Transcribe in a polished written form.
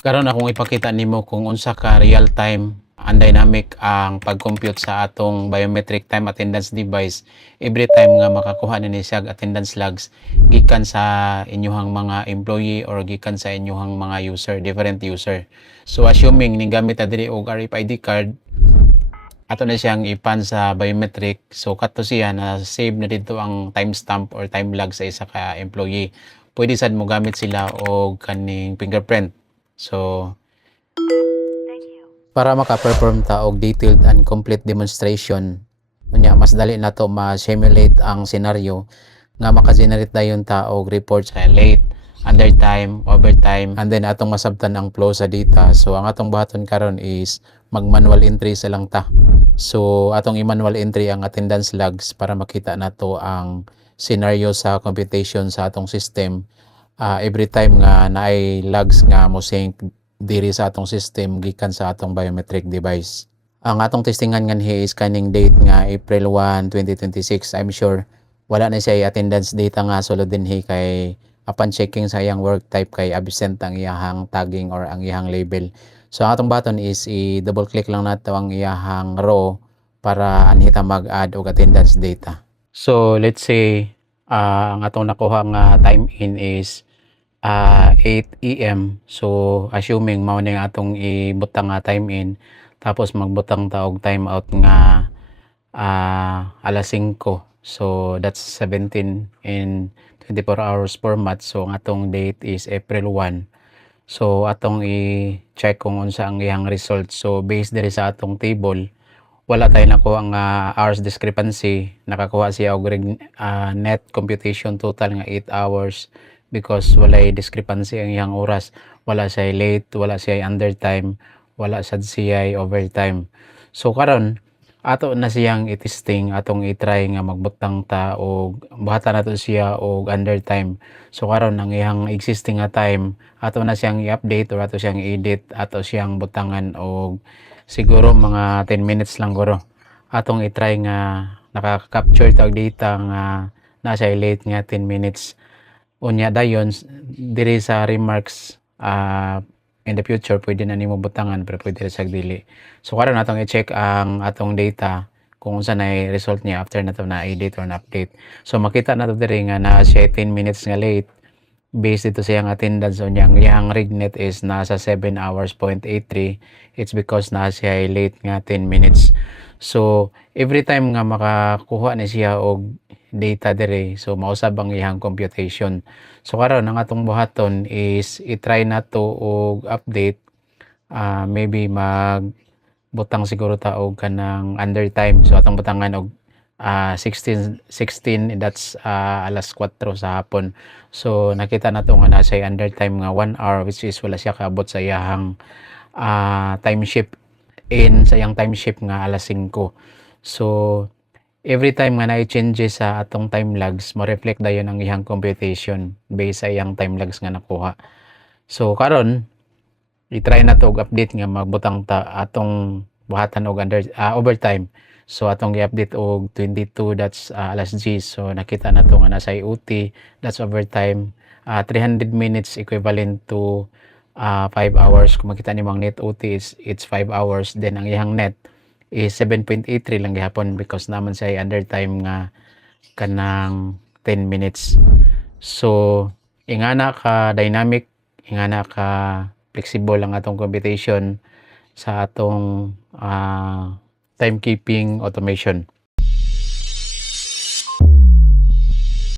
Karon akong ipakita nimo kung unsa ka real time and dynamic ang pag-compute sa atong biometric time attendance device every time nga makakuha ni siya attendance logs gikan sa inyuhang mga employee or gikan sa inyuhang mga user, different user. So assuming ning gamit ta diri og RFID card, ato na siyang ipan sa biometric, so kato siya na save na dito ang timestamp or time lag sa isa ka employee. Pwede sad mo gamit sila og kaning fingerprint. So para maka-perform ta og detailed and complete demonstration, unya mas dali na to ma-simulate ang scenario nga maka-generate dayon ta og report sa late, undertime, overtime, and then atong masabtan ang flow sa data. So ang atong buhaton karon is mag-manual entry sa lang ta. So atong i-manual entry ang attendance logs para makita nato ang scenario sa computation sa atong system. Every time nga naay logs nga mo sync diri sa atong system gikan sa atong biometric device. Ang atong testingan nganhi is kaning date nga April 1, 2026. I'm sure wala na siya attendance data nga sulod dinhi kay upon checking sa iyang work type kay absent ang iyahang tagging or ang iyahang label. So ang atong button is i-double click lang nato ang iyahang row para anhita mag-add og attendance data. So let's say ang atong nakuha nga time in is 8 AM. So assuming mao ning atong ibutang nga time in, tapos magbutang ta og time out nga alas 5. So that's 17 in 24 hours format. So ang atong date is April 1. So atong i-check kung unsa ang iyang result. So based diri sa atong table, wala tayo nakuha ang hours discrepancy. Nakakuha siya og net computation total nga 8 hours because walay discrepancy ang iyang oras. Wala siya late, wala siya undertime, wala sad siya overtime. So karon ato na siyang i-testing, atong i-try nga magbutang ta og buhatan nato siya og undertime. So karon ang iyang existing nga time ato na siyang i-update or ato siyang i-edit, ato siyang butangan og siguro mga 10 minutes lang guro. Atong i-try nga naka-capture tag data nga nasa late nga 10 minutes. Unya dayon diri sa remarks in the future pwede na nimo butangan pero pwede sa dili. So karon atong i-check ang atong data kung unsa na result niya after nato na edit or na update. So makita nato diri nga na siya 10 minutes nga late based dito sa iyang attendance. Unya ang iyang regnet is nasa 7 hours 0.83. It's because na siya late nga 10 minutes. So every time nga makakuha ni siya og data diri, so mausab ang iyang computation. So karon ang atong buhaton is i-try nato og update, maybe butang siguro ta og kanang undertime. So atong butangan og 16 that's alas 4 sa hapon. So nakita nato nga nasa undertime nga 1 hour which is wala siya kaabot sa iyang time shift in sa iyang time shift nga alas 5. So every time nga na-change sa atong time lags, mo reflect dayon ang iyang computation based sa iyang time lags nga nakuha. So karon i-try na to og update nga magbutang ta atong buhatan og overtime. So atong i-update og 22 that's alas G. So nakita na to nga nasa OT, that's overtime. 300 minutes equivalent to 5 hours. Kung makita nimo ang net OT is it's 5 hours, then ang iyang net is 7.83 lang gihapon because naman siya undertime nga kanang 10 minutes. So ingana ka dynamic, ingana ka flexible ang atong computation sa atong timekeeping automation.